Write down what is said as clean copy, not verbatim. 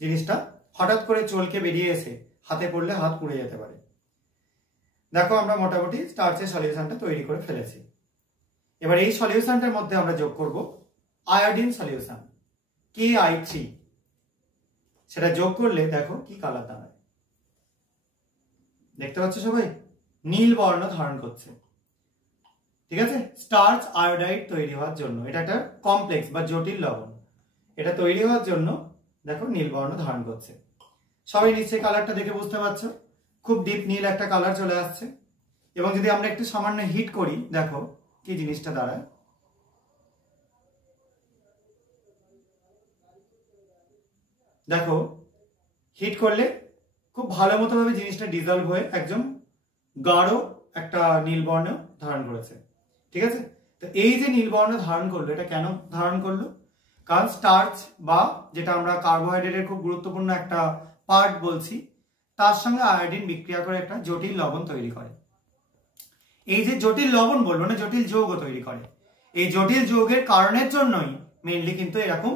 জিনিসটা হঠাৎ করে চলকে বেরিয়ে এসে হাতে পড়লে হাত পুড়ে যেতে পারে। দেখো আমরা মোটামুটি স্টার্চের সলিউশনটা তৈরি করে ফেলেছি। এবার এই সলিউশনটার মধ্যে আমরা যোগ করব আয়োডিন সলিউশন KI3। সেটা যোগ করলে দেখো কি কালার দাঁড়ায়, দেখতে পাচ্ছ সবাই, নীল বর্ণ ধারণ করছে। ঠিক আছে, স্টার্চ আয়োডাইড তৈরি হওয়ার জন্য, এটা একটা কমপ্লেক্স বা জটিল লবণ, এটা তৈরি হওয়ার জন্য দেখো নীল বর্ণ ধারণ করছে। সবাই নিশ্চয়ই কালারটা দেখে বুঝতে পারছো, খুব ডিপ নীল একটা কালার চলে আসছে। এবং যদি আমরা একটু সামান্য হিট করি, দেখো কি জিনিসটা দাঁড়ায়। দেখো হিট করলে খুব ভালো মতো ভাবে জিনিসটা ডিজলভ হয়ে একদম গাঢ় একটা নীল বর্ণ ধারণ করেছে। ঠিক আছে, তো এই যে নীল বর্ণ ধারণ করলো, এটা কেন ধারণ করলো? কারণ স্টার্চ বা যেটা আমরা কার্বোহাইড্রেটের খুব গুরুত্বপূর্ণ একটা পার্ট বলছি, তার সঙ্গে আয়োডিন বিক্রিয়া করে একটা জটিল লবণ তৈরি করে। এই যে জটিল লবণ বলবো না, জটিল যৌগ তৈরি করে। এই জটিল যৌগের কারণের জন্যই মেইনলি কিন্তু এরকম